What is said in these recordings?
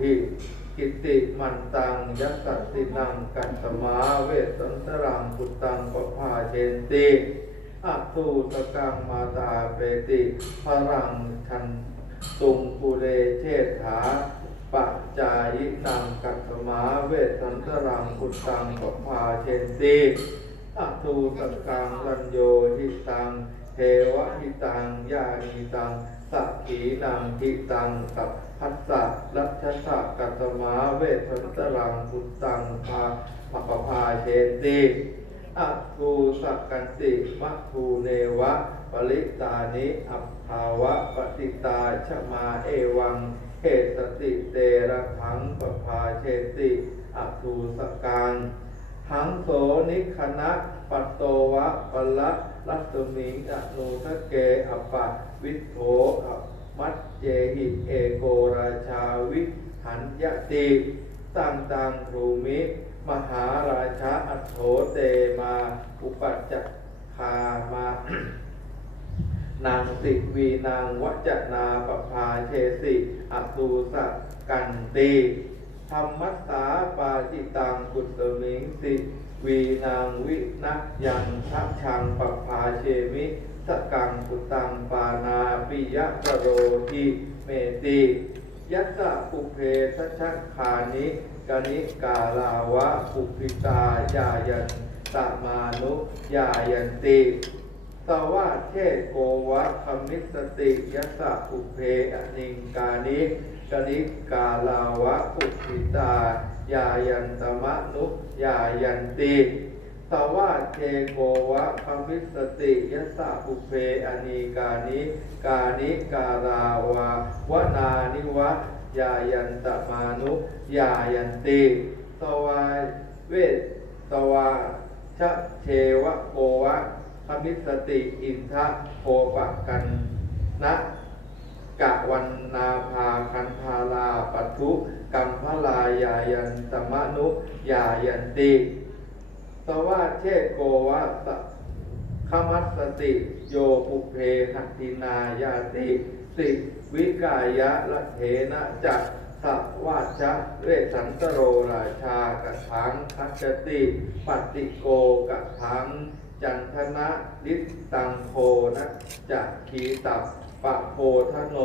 หิกิติมันตังยัสสตตินังกัตตมาเวสันตรังพุตังปภาเชนติอัตูสกังมาตาเปติพรังชันตุงปุเรเชษฐาปัจจายินังกัตมาเวสันตรังพุตังปภาเชนติอัตูสกังรัญโยหิตังเทวะหิตังยานีตังสักขีนังทิตังกับ พัสสะรัชสะกัตมาเวทันตรังพุตังพาปปภาเชติอัตทูสักกันติมัทูเนวะปริตานิอัปภาวะปฏิตาชมาเอวังเหตสติเตระหังปภาเชติอัตทูสกังหังโสนิคณะปัตโตวะปะละรัตมิงอนุทะเกอปะวิโถอ มัจเจหิเอโกราชาวิหันยติตังตังภูมิ มหาราชาอัโถเตมา อุปัจจคามานางสิวีนางวัจนาปภาเชสิอตูสกันตีธรรมัสสาปาจิตังกุตมิงสิวีนางวินัยันทัชังปภาเชมิ สกังกุตังปานาปิยะกโรทิเมติยัสสะปุเพทัชคานิกานิกาลาวะปุพิตายายันตมานุยายันติสวาเทศโกวะคมิสติยัสสะอุเพอนิงกานิกนิกาลาวะปุขิตายายันตมะนุยายันติ สวาเทโกวะคมิสติยสะอุเพอนิกานิกานิกาลาวะวนานิวะยายันตมานุยายันติสวาเวสวาชะเทวะโกวะพมิสติอินทะโพปะกันนะกะวันนาภาคันธาลาปัทุกัมพลายายันตมะนุยายันติ สวาเชโกวะสขมัสติ โยปุเพหัตินายาติ สิวิกายะละเถนะจักสวาชะเวสันตโรราชากะทังคัจติปฏิโกกะทังจันทนะลิตังโคนะจะขีตับปะโพทโน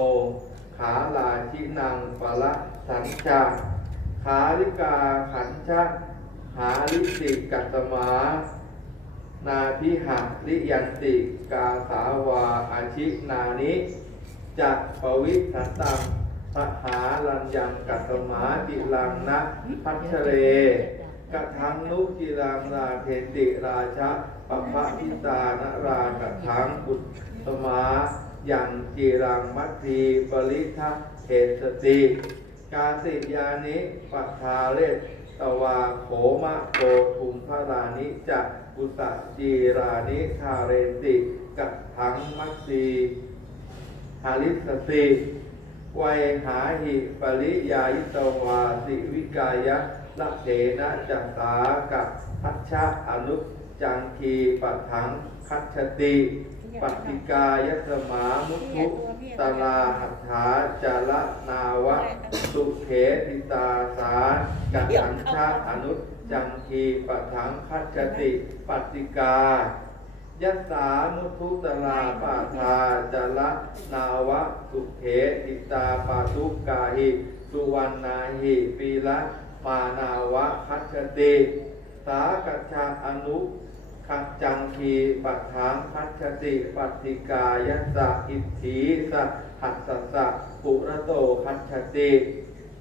ขาลาชินังปะละสัญชาขาลิกาขันชะหา ลิสิกัตมา นาพิหะลิยันติกาสาวาอาชินานิจักปวิสันตังพหาลัญญังกัตมาติลังนะพัชเรกะทังนุกิรังราเทติราชะปะพะพิตานรากะทังบุตตมาอย่างจีรังมัตทีปริทะเหตสติ กาสิยานิปัทาเล ตวาโขมะโกทุมพระรานิจะกุสะจีรานิทาเรติกะทังมัตสีหาลิสติไวยหาหิปริยายิตวาสิวิกายะลักเถนะจัสสากับพัชชะอนุจังคีปัถังคัจฉติ ปฏิกายสมามุทุตลาหัตถาจาระนาวะ สุเขติตาสากัถังชะอนุจังคีปัถังคัจฉติปฏิกายัสามุทุตลาปาทาจละนาวะ สุเขติตาปาทุกาหิสุวรรณาหิปีละปานาวะคัจฉติ สากัจจาอนุ ขัจจังคีปัฏฐานคัจฉติปฏิกายัสะอิทธิสะหัสสะสะปุระโตคัจฉติ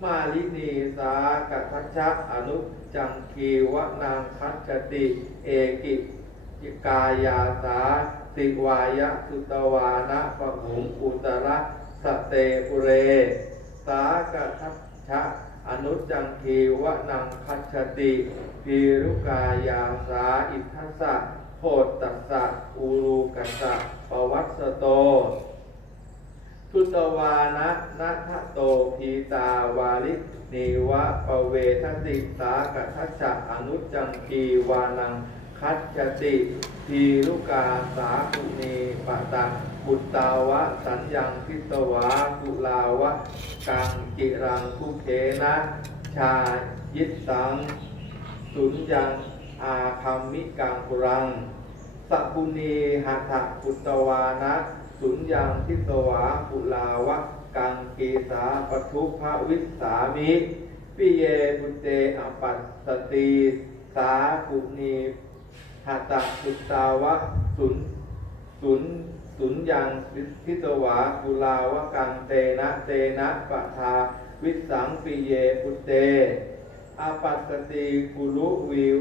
มาลินีสากัทัชชะอนุจังคีวะนางคัจติ เอกิกายาสาติวายะสุตวานะปะหุงอุตระสเตปุเร สากัทัชชะอนุจังคีวะนังคัจติ พีรุกายาสาอิทัสสะโพตตัสสะอูรูกัสสะปวัสสโต ทุตวานะนัทโตพีตาวาลินีวะปเวทติสากัทัชชะอนุจังกีวานังคัจจติทีลุกาสาคุณีปะตะปุตตาวะ สัญญังพิตวากุลาวะ กังกิรังคุเคนะ ชายิตสัง สุญญังอาคัมมิกังปุรังสัพุนีหัตถปุตตวานะสุญญังทิตวาปุลาวะกังเกสาปทุภวิสามิปิเยปุเตอปัสสติสาปุนีหัตถปุตตาวะสุญสุญสุญญังทิตวาปุลาวะกังเตนะเตนะปะทาวิสังปิเยปุเต อาปัสสติกุลุวิว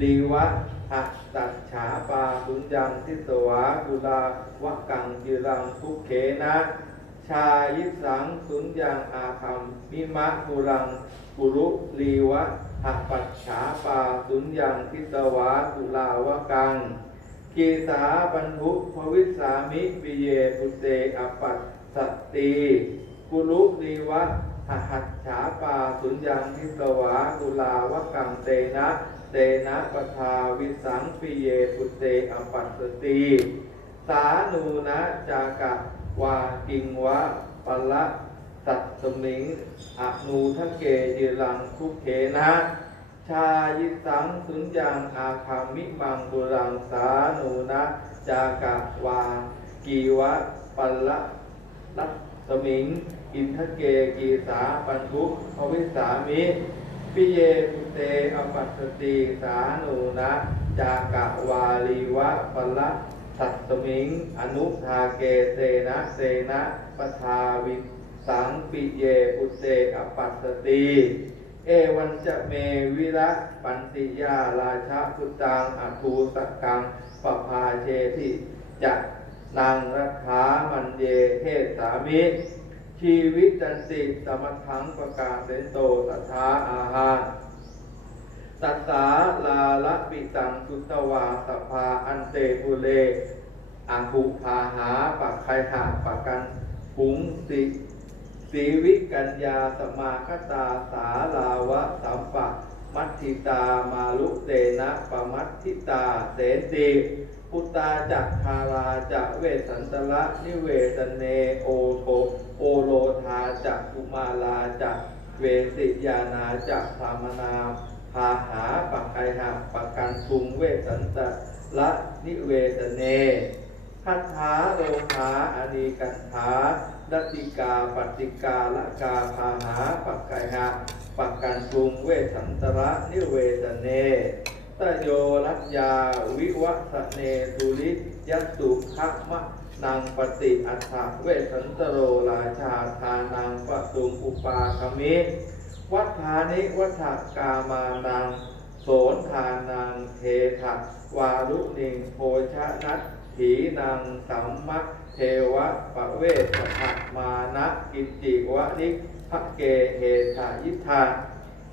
ลีวะหัตตัดฉาปาสุญญังทิสวากุลาวะกังกิรังทุกเขนะ ชายิสังสุญญังอาคัมมิมะกุรังกุลุลีวะหัตปัจฉาปาสุญญังทิสวากุลาวะกังกีสาบรรทุภวิสามิปิเยปุเตอปัสสติกุลุลีวะ หหัตฉาปาสุญญังทิสวากุลาวะกังเตนะเตนะปทาวิสังปิเยปุเตอปัสสติสานูนะจากะวากิงวะปะละสัตสมิงอนูทะเกยิรังคุเขนะชายิสังสุญญังอาคามิมังบุรังสานูนะจากะวากีวะปัลละลัตสมิง อินทะเกกีสาปันทุภวิสามิปิเยปุเตอปัสติสานูนะจากะวาลีวะปละสัตสมิง อนุทาเกเตนะเตนะปทาวิสังปิเยปุเตอปัสติเอวันจะเมวิระปันติยาราชาพุตังอภูสกังปภาเชติจะนางรัฐามันเยเทสามิ ชีวิตจันติสมทังประกาศเสนโตสัทธาอาหารตัสสาลาละปิตังสุตวาสภาอันเตปุเลอังคุพาหาปักไคหาปักกันหุงสิสีวิกัญญาสมาคตาสาลาวะสัมปะมัทธิตามาลุเตนะปมัทธิตาเสนติพุตตาจักคาราจะเวสันตละนิเวสเนโอโทโอ กุมาลาจักเวสิยานาจักพามนาพาหาปักไคหะปักกันทุงเวสันตละนิเวสเนคัตถาโลหาอนีกันถาดติกาปฏิกาละกาพาหาปักไกหะปักกันทุงเวสันตระนิเวสเนตโยรัตยาวิวัสเนตุลิยัสสุขมะ นางปฏิอัฏฐเวสันตโรราชาทานังปตุงอุปาคมิวัฏานิวัฏกามานังโสนทานังเทถะวารุณิงโพชะนัตถีนังสัมมะเทวะปะเวสสะมานะกินจิวะนิภะเกเหทายิทา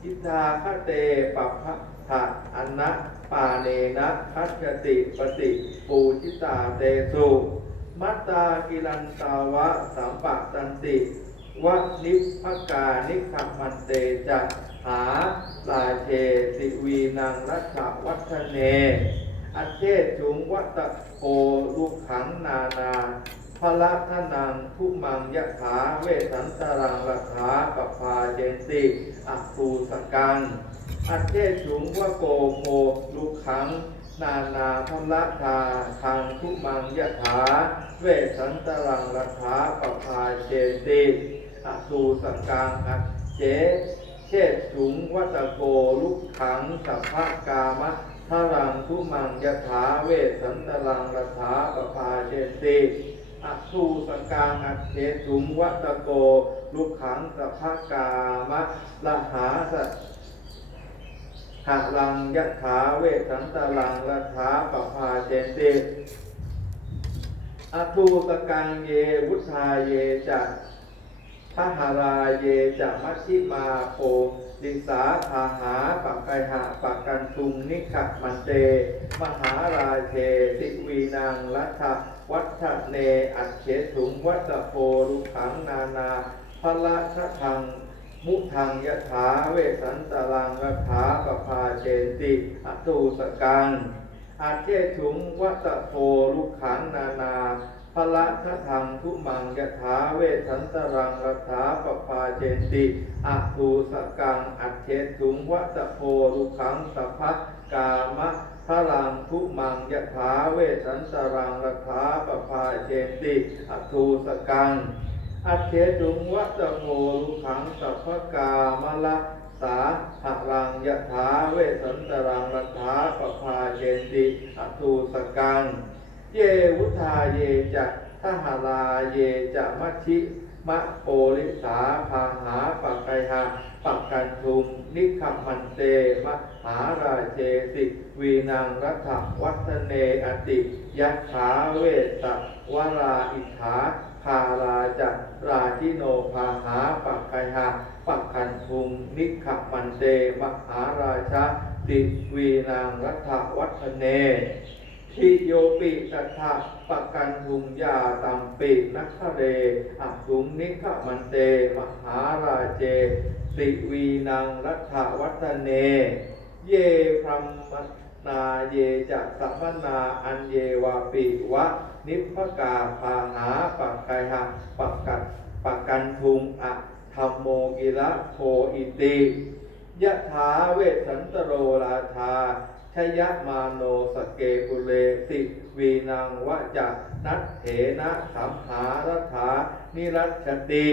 ยิทาคเตปัพะทะอันนะปาเนนะคัจจติปฏิปูชิตาเตสุ มัตตากิลันตาวะสัมปะตันติวะนิพพกานิคมันเตจะหาลาเชสิวีนังรัชวัฒเนอัจเชจุงวัตโกลูกขังนานาพละทานังทุมังยะขาเวสันตรังราคาปภาเจนติอัปูสกังอัจเชจุงวะโกโมลูกขัง นานาพละทาทางทุมังยะขาเวสันตรังราคาปภาเจติอัปูสังกังอัจเจเชษถุงวัตโกลุกขังสัพพกามะทารังทุมังยถา เวสันตรังรัฐาปภาเจติอสูสังกังอัจเชถุงวัตโกลุกขังสัพพกามะละหาสั หะลังยะถาเวสันตรังรัฐาปภาเจติอทูสกังเยวุธาเยจะพหาราเยจะมัชชิมาโพดิสาทาหาปักไกหะปักกันตุงนิขะมันเต มหาราเชติวีนางรัฐวัฒเน อัจเฉถุงวัตโพรุขังนานาพละทะทัง มุทังยะถาเวสันตลังรัฐาปภาเจนติอตุสกังอาเจถุงวัตโพลุขังนานาพพละทะทังทุมังยะถาเวสันตรังรัฐาปปาเจนติอะทูสกังอัเชตุงวัตโพรุขังสัพพะกามะพลังทุมังยะถาเวสันตรังรัฐาปปาเจนติอะทูสกัง อัเฉตุงวัตโมลุขังสัพพกามละสาหรังยะถาเวสันตรังรัฐาปภาเจนติอทูสกัง เยวุธาเยจะทหาลาเยจะมัชิมะโปริสาพาหาปักไกหาปักกันทุมนิคัมมันเตมหาราเจสิวีนังรัฐวัฒเนอติยัคขาเวสวราอิฐา พาราจะราชิโนพาหาปักไกหาปักกันทุมนิคัมมันเตมหาราชาติวีนังรัฐวัฒเนทิโยปิตัทธะปะกันทุงยาตัมปินัคเรอสุงนิขมันเตมหาราเจสิวีนังรัฐวัฒเน เยพรหมนาเยจะสัมนาอันเยวาปิวะ นิพพกาพาหาปักไกหะปักกัดปักกันทุงอะธรรมโมกิระโพอิติยะถาเวสันตโรราชาชยมาโนสเกปุเรสิวีนังวะจักนัทเถนะสัมหารถานิรัชติ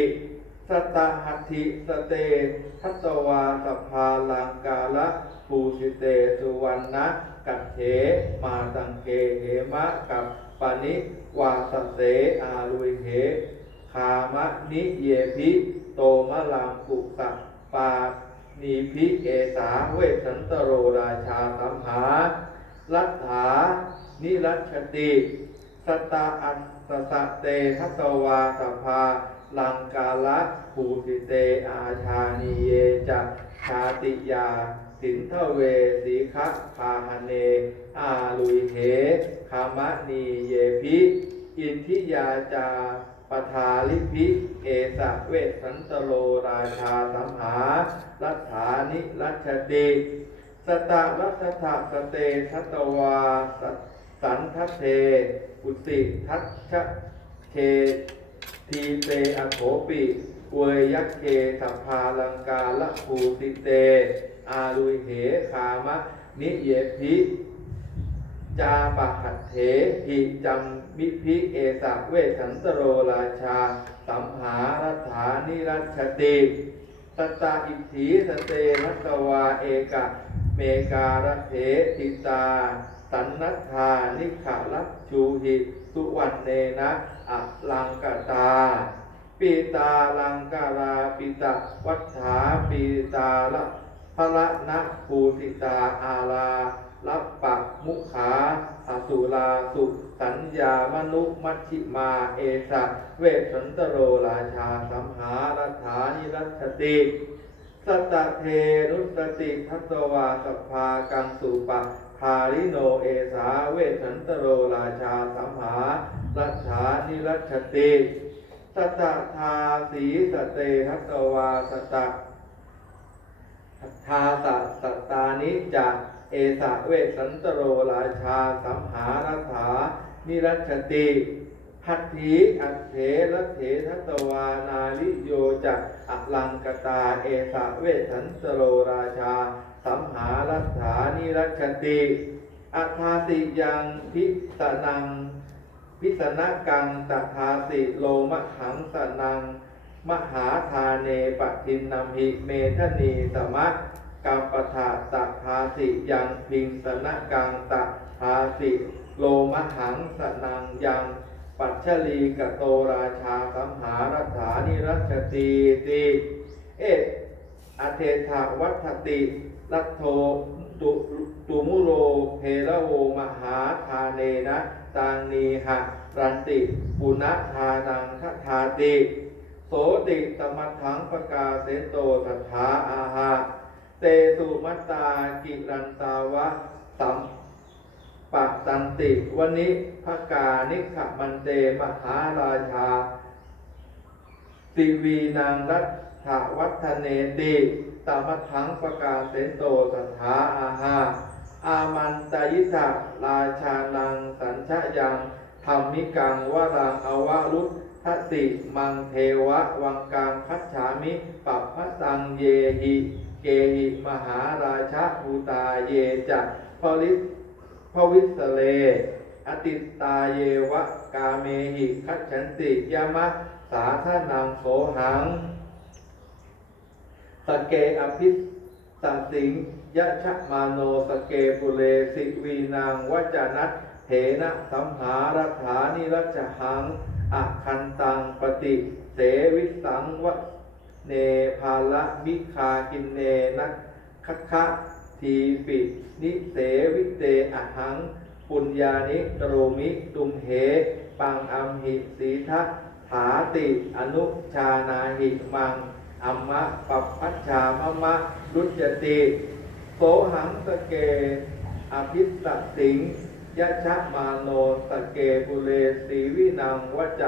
สตาหัตถิสเตทัตตวาสภาลังกาละภูสิเตสุวรรณะกัตเถมาตังเกเหมะกับ ปานิวาสเสอาลุยเหคามะนิเยพิโตมะลังกุสะปานีพิเอสาเวสันตโรราชาสัมหารัฐานิรัชติสตาอัสสสะเตทัตวาสภาลังกาละภูสิเตอาชานีเยจะชาติยา สินทเวสีคะพาหเน อาลุยเหคามะนีเยพิ อินทิยาจาปทาลิพิ เอสะเวสสันตโลราชาสัมหา รัฐานิรัชติสตารัชถะสเตทัตวาสสันทเทอุติทัชชะเคทีเตอโถปิเวยยักเกสัพพาลังกาละภูติเต อาลุยเหคามะ นิเยพิจาปะหัตเถหิจัมมิพิเอสะเวสันตโรราชา สัมหารัฐานิรัชติสตตาอิทธิสเตนัตวาเอกะ เมการะเถติตา สันนัทานิขะลักจูหิสุวรรณเนนะอะลังกตา ปีตาลังการาปิตาวัฏฐาปีตาละ พระนะภูติตาอาลารับปักมุขาอสุลาสุสัญญามนุมัชชิมาเอสะเวสันตโรราชาสัมหารัฐานิรัชติสตะเทนุสติทัตวาสภากังสุปะคาริโนเอสาเวสันตโรราชาสัมหารัฐานิรัชติสตะทาสีสเตทัตวาสตะ ทาสะสตตานิจะเอสะเวสันตโรราชาสัมหารัฐานิรัชติหัตถีอัตเถรัเถทัตวานาลิโยจะอลังกตาเอสะเวสันตโรราชา สัมหารัฐานิรัชติอัฏฐาติยังพิสนังพิสนกังตถาสิโลมะหังสนัง มหาทาเนปทินนามิเมทนีสมะกัมปทาตัทาสิยังพิงสนะกังตัทาสิโลมหังสนังยังปัจฉลีกโตราชาสัมหารัฐานิรัชตีติเออเทถาวัฏติรัตโทตุตุมุโรเพระโวมหาทาเนนะตังนีหะรันติปุณธานังทัทาติ โสติสมัทถังปกาเสโตสัทธาอาหาเตสุมัตตากิรันตาวะสัมปัตันติวันนี้ภกานิขมันเตมหาราชาสิวีนางรัฐวัฒเนติตมัทถังปกาเสโตสัทธาอาหาอามันตยิตะราชานังสัญชะยัง ธรรมิกังวรังอวารุทติมังเทวะวังกังคัจฉามิปัปพะตังเยหิเกหิมหาราชาภูตาเยจะพลิสพวิสเล อติตาเยวะกาเมหิคัจฉันติยามะสาธนังโสหัง สเกอภิสสิงยะชะมาโนสเกปุเรสิวีนางวจนัต เถนะสัมหารถานิรัจหังอะคันตังปฏิเสวิสังวะเนภาละมิคากินเนนักคัคะทีปินิเสวิเตอหัง ปุญญานิโรมิตุมเหปังอัมหิสีทัถาติอนุชานาหิมังอัมมะปัปพัชชามะมะรุจติโสหังสเก อภิสสสิง ยะชะมาโนสเกปุเรสีวินังวจ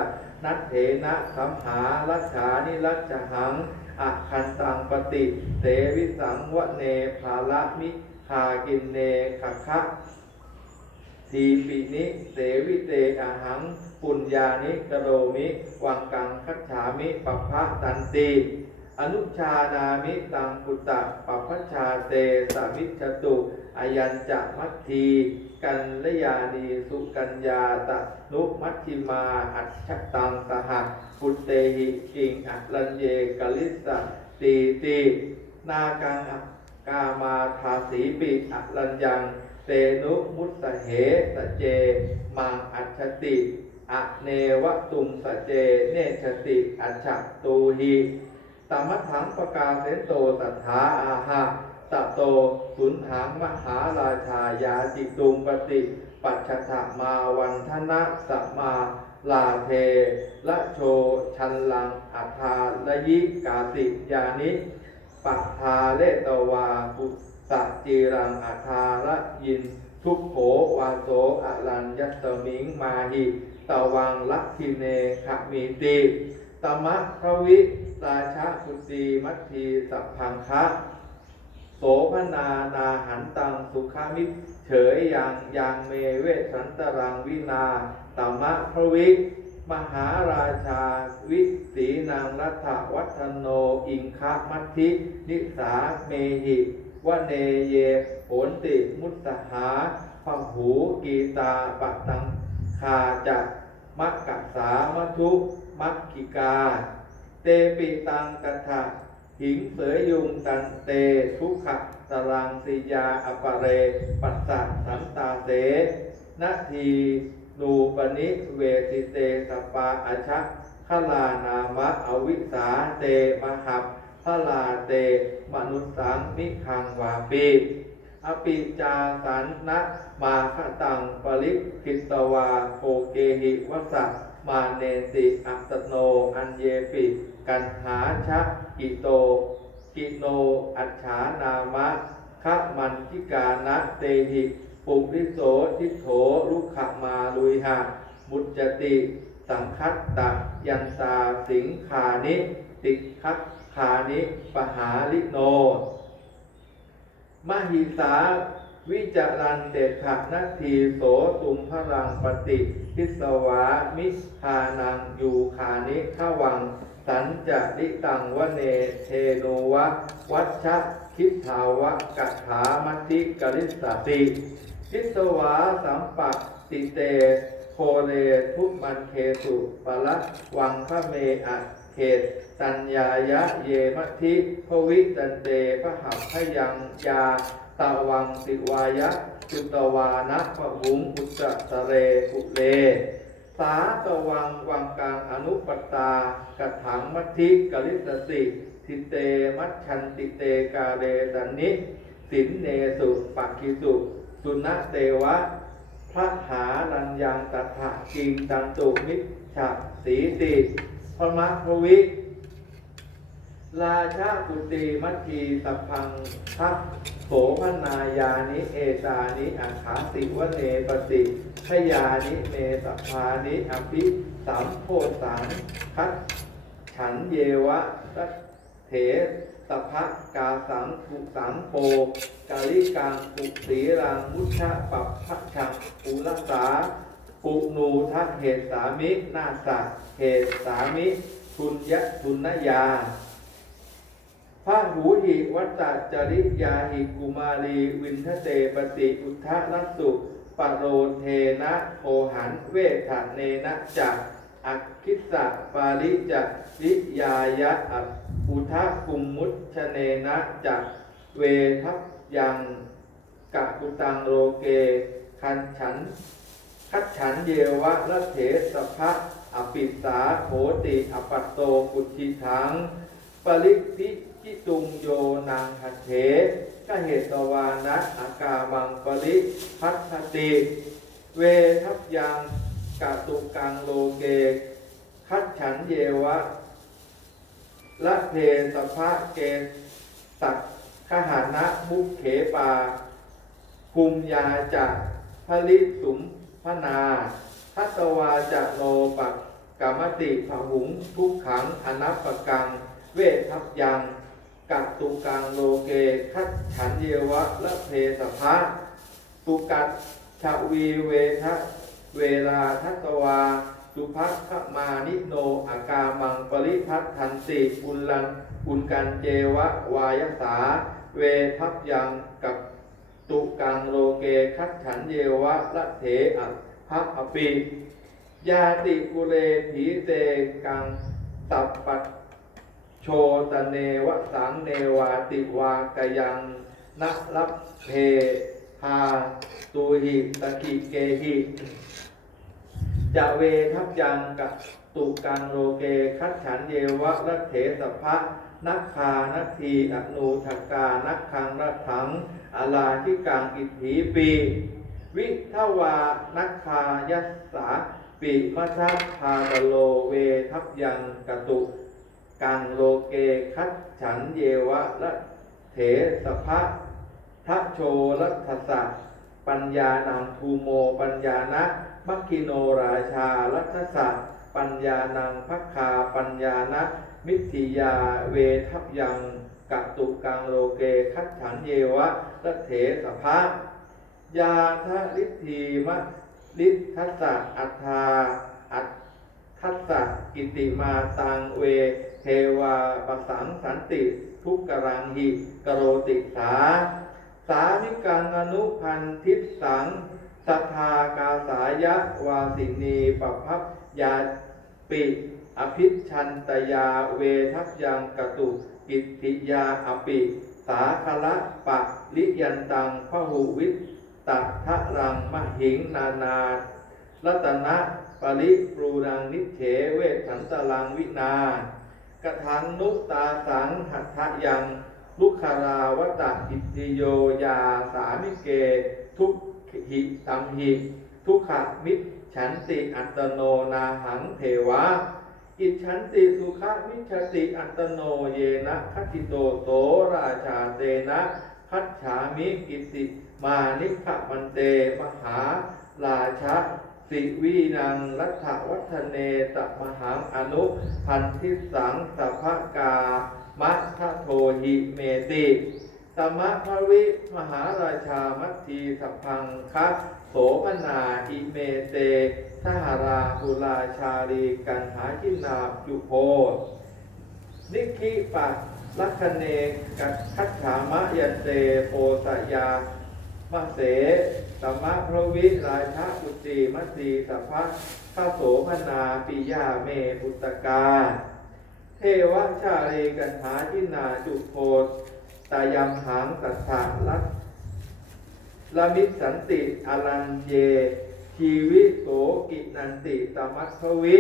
นัตเถนะสัมหารัชานิรัชหังอะคันตังปฏิเสวิสังวะเนภาละมิคากินเนขคะทีปินิเสวิเตอหัง ปุญญานิกโรมิวังกังคัจฉามิปัพพะตันติอนุชานามิตังปุตตะปัพพชาเตสมิจฉตุอายัญจะมัตที กัลยานีสุกัญญาตะนุมัชชิมาอัจฉตังสหปุตเตหิกิงอัลัญเยกลิสสตีตีนากังกามาทาสีปิอัลัญญังเตนุมุสเหสเจมังอัจฉติอะเนวตุมสเจเนชติอัจฉตูหีตมัทถังประกาเสนโตสัทธาอาหะ ตะโตสุนหังมหาราชายาจิตุมปฏิปัจฉถมาวันธนะสัมมาลาเทละโชชันลังอัฏาละยิกาติยานิปัทาเลตวาปุสะจีรังอัทาระยิน ทุกโขวาโสอลัญยัตตมิงมาหิตวังลักขิเนขมีติตมะทวิราชาพุตีมัททีสัพพังคะ โสพนานาหันตังสุขามิเฉยยังยังเมเวสันตรังวินาตมะพระวิมหาราชาวิสีนางรัฐวัฒโนอิงคะมัทธิ นิสาเมหิวเนเยโหนติมุตสหาพหูกีตาปะตังคาจักมักกัสามทุมักกิกา เตปิตังกัทะ หิงเสยยุงตันเต ทุขะตรังสิยาอปะเร ปัสสะสันตาเสนาทีนูปนิเวสิเตสปาอาชะขลานามะอวิสาเตมหับพลาเต มนุสังนิคังวาปีอปิจาสันนะมาคตังปริคิตวาโภเกหิวสะมาเนติอัตโนอันเยปิ กันหาชะกิโต กิโนอัจฉานามะคะมันทิกานะเตหิปุริโสทิโถลุขมาลุยหะมุจจติสังคัตตะยันตาสิงขานิติคัตคานิปหาลิโน มหิสาวิจารันเดชะนาทีโสตุมพรังปฏิทิสวามิทานังยูคานิขวัง สันจะดิตังวเนเทโนวะ วัชชะคิทาวะกัถามัติกริสติทิสวาสัมปะติเตโคเลทุมันเคสุปะละวังพระเมอะเขตตัญญายะเยมัทิภวิตันเตพระหัพพยังยาตาวังสิวายะจุตวานะพหุงอุตตะเรปุเล สาตวังวังกังอนุปตากถังมัทิกลิสติทิเตมัชชันติเตกาเรสันนิสินเนสุปักขิสุสุนเตวะ พระหารัญยังตถะกิงตันตุมิจฉาสีติพระมะพวิ ราชาปุติมัททีสัพพังทัพ โสพนายานิเอตานิอาขาติวเนปติขยานิเมสพานิอภิสัมโพสังคัดฉันเยวะตัทเถสภะกาสังกุสังโปกาลิกังกุสีรังมุชะปัปพะชังอุลสาปุนูทะเหตสามินาสะเหตสามิทุนยะทุนนยา ระหูหิวัตจริยาหิกุมารี วินทเตปฏิอุทธนัสุปโรเทนะโอหันเวทะเนนะจักอักคิสะปาริจักริยายะอัอุทะกุมมุชเนนะจักเวทัพยังกะกุตังโลเก คันฉัน คัดฉันเยวะละเถสภะอปิสาโหติอปัตโตกุชิทัง ปริพิ จิตุงโยนางหัตเถกเหตวานะอากามังปริพัทติ เวทัพยังกาตุกังโลเก คัดฉันเยวะละเพสภะเกตักขหานะมุเขปาภูมิยาจะพลิสุมพนาทัตวาจะโนปักกรรมติผหุงทุกขังอนัปปกัง เวทัพยัง กัตตุกังโลเกคัดฉันเยวะละเพสภะตุกัตชาวีเวทะเวลาทัตวาสุภัคขมานิโนอากามังปริพัทธันติอุลลันอุลกันเจวะวายสา เวทัพยังกับตุกังโลเกคัดฉันเยวะละเถอภะอปิยาติกุเลผีเตกังตับปัต โชตเนวสังเนวาติวากยังนะลับเพหาตูหิตะคิเกหิจะเวทัพยังกะตุกังโลเกคัดฉันเยวะละเถสภะนักคานักทีอนูทกานักคังนักถังอาลาทิกังอิทธิปี วิทวานักคายัสสาปิมัชะพาตโลเวทัพยังกตุ กังโลเกคัดฉันเยวะละเถสภะทะโชรัตสะปัญญานังภูโมปัญญานะมัคคิโนราชารัตสะปัญญานังพักคาปัญญานะมิทิยาเวทัพยังกตุกังโลเกคัดฉันเยวะละเถสภะยาทะลิทธีมะลิทธัสสะอัฏฐาอัตทัสสะกิติมาตังเว เทวาปสังสันติทุกกรังหิกโรติสา สามิกังอนุพันทิสังสัทธากาสายะวาสินีปพัพยาปิอภิชันตยาเวทัพยังกตุกิตติยาอปิ สาคละปะลิยันตังพหูวิตตัทะรังมหิงนานารัตนะปริปรูรังนิเถเวสันตลังวินา กะทังนุตาสังหัตถยังลุคาราวตะอิติโยยาสามิเก ทุกหิตัมหิ ทุกขมิฉันติอัตโนนาหังเทวะ อิจฉันติสุขมิชติอัตโนเยนะคัติโตโตราชาเตนะคัจฉามิกิติมานิขมันเต มหาราชะ สิวีนังรัฐวัฒเนตมหังอนุพันธิสังสัพกามัทโทหิเมติตมะภวิมหาราชามัตทีสัพพังคะโสมนาอิเมเตสหราหุราชาลีกันหาจินาจุโพนิคิปัสลัคเนกัตคัจฉามะยันเตโพสยา มะเสสมะพระวิราชาอุจีมัตสีสัพพะข้าโสพนาปิยาเมปุตตกา เทวชาลีกันหาจินาจุโพตายัมหังตัสสะลักละมิสันติอลันเย ชีวิโสกินันติตมัสวิ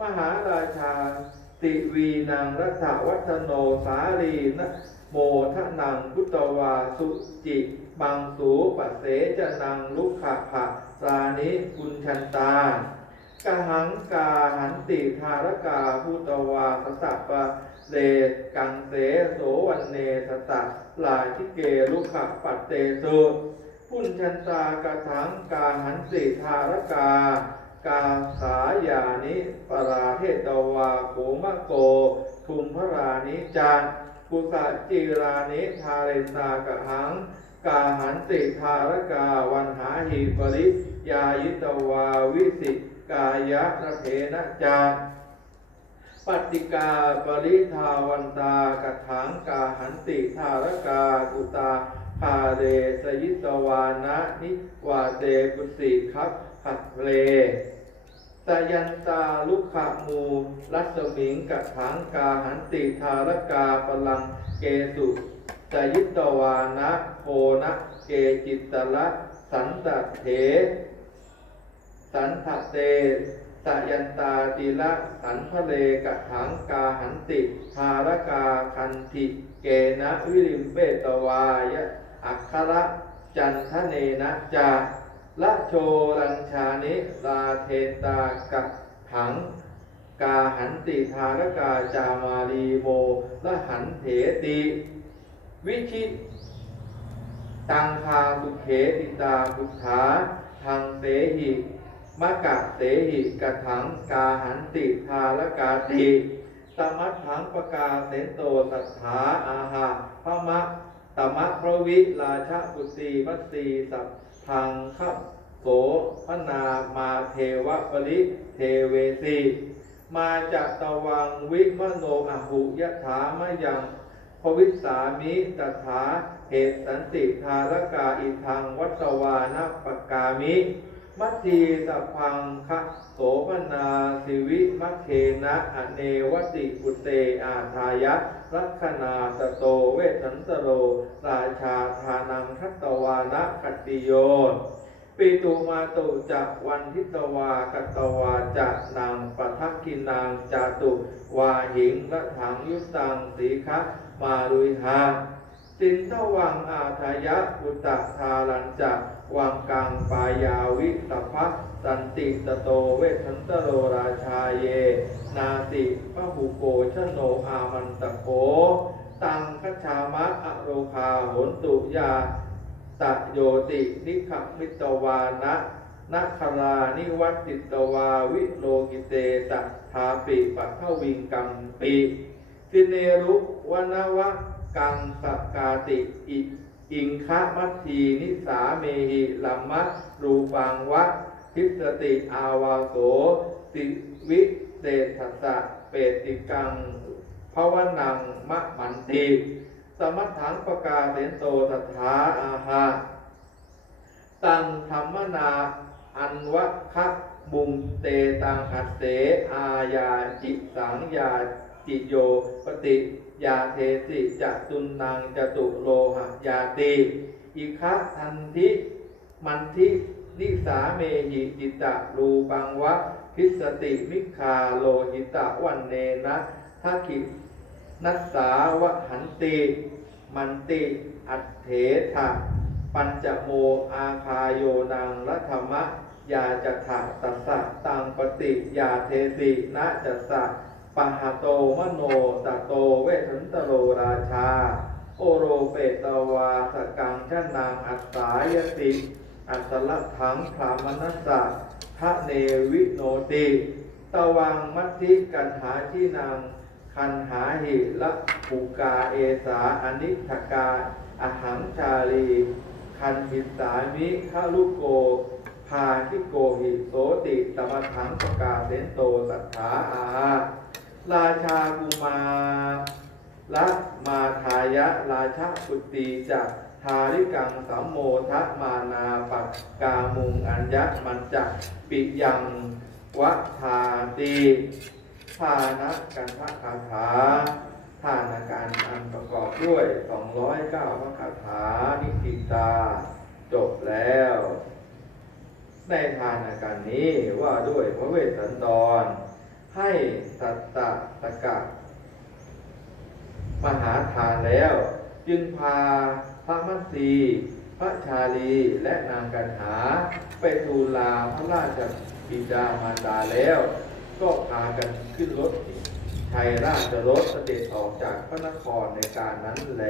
มหาราชาติวีนางรัฐวัฒโนสาลีนะ โมทะนังพุตตวาสุจิบังสูปเสจะนังลุกขะภะรานิกุญชันตากหังกาหันติธารกาพุตวาสสะปะเลกังเสโสวันเนสตะลาทิเกลุขะปัตเตสุพุญชันตากถังกาหันติธารกากาสายานิปราเทตวาโขมะโกทุมพรานิจาน กุสะจิรานิทาเรนตากะหัง กาหันติทารกาวันหาหิปริยายิตวาวิสิกายะระเทนะจาปฏิกาปริทาวันตากถังกาหันติทารกากุตาพาเรสยิตวานะนิวาเตปุสิครับขัดเล สยันตาลุกขมูรัศมิงกถังกาหันติทารกาปลังเกสุสยิตวานะโคนะเกจิตตละสันตเถสันทะเตสยันตาติละสันพะเลกะถังกาหันติทารกาคันติเกนะวิริมเปตวายะอัคระจันทเนนะจา ละโชรัญชานิลาเทตากะถัง กาหันติทารกาจามาลีโมละหันเถติ วิชิตตังคาสุเขติตาพุทาทางเสหิมะกะเสหิกะถังกาหันติทารกาติตมัตถังปกาเสนโตสัทธาอาหาพมะตมะพระวิราชปุตตีมัตสีสัพ พังคับโสพนามาเทวปริเทเวสีมาจากตวังวิมโนอหุยถามะยังภวิสามิตถาเหตุสันติทารกาอิทังวัตวานะปกามิ มัตทีตพังคะโสพนาสิวิมัคเคนะอเนวติปุเตอาทายะ ลัคนาตโตเวสันตโร ราชาทานังคัตวานะคติโยปิตุมาตุจะวันทิตวากัตวาจะนางปทักกินางจาตุวาหิงละถังยุตังสีคะมาลุยหาสินทวังอาทายะปุตตะทารันจะ วังกังปายาวิตพัสสันติตโตเวทันตโรราชาเย นาติพระหุโกชโนอามันตโกตังคัจฉามะอโรคาโหนตุยาตะโยตินิขมิตวานะนัครานิวัติตวาวิโลกิเตตทาปิปัทวิงกัมปิสิเนรุวนวะกังสกาติอิ อิงคะมัตทีนิสาเมหิลัมมะรูปังวะทิสติอาวาโสติวิเศษสะเปติกังภวนังมะมันติสมัทถังประกาเสนโตตถาอาหาตังธรรมนาอันวะคะบุงเตตังอัสเส อาญาจิสังยาจิโยปฏิ ยาเทสิจะตุนนางจตุโลหะยาติอิคะทันทิมันทินิสาเมหิจิตะรูปังวะพิสติมิคาโลหิตะวันเนนะทักขินัสสาวะหันติ มันติอัตเถทะปัญจโมอาคาโยนางรัธรรมะยาจัตถะตัสสะตังปฏิยาเทสินะจัสสะ ปะหะโตมโนตะโตเวทันตโรราชา โอโรเปตวาสกังชนางอัสสายติ อัสสละถังพรามนัสสะทะเนวิโนติตวังมัทธิกันหาที่นางคันหาหิละภูกาเอสาอนิทกาอหังชาลี คันหิสามิฆาลุโก พาทิโกหิโสติตมถังปกาเสนโตสัทธาอา ราชากุมาละมาทายะราชาปุตตีจะทาริกังสัมโมทะมานาปักกามุงอัญญะมันจะปิยังวัฏาตีทานะกันทะคาถาทานาการอันประกอบด้วย 209พระคาถานิสิตา จบแล้ว ในทานาการนี้ว่าด้วยพระเวสสันดร ให้สัตตะตะกะมหาทานแล้ว จึงพาพระมัตสีพระชาลีและนางกันหา ไปทูลลาพระราชบิดามารดาแล้ว ก็พากันขึ้นรถชัยราชรถเสด็จออกจากพระนครในการนั้นแล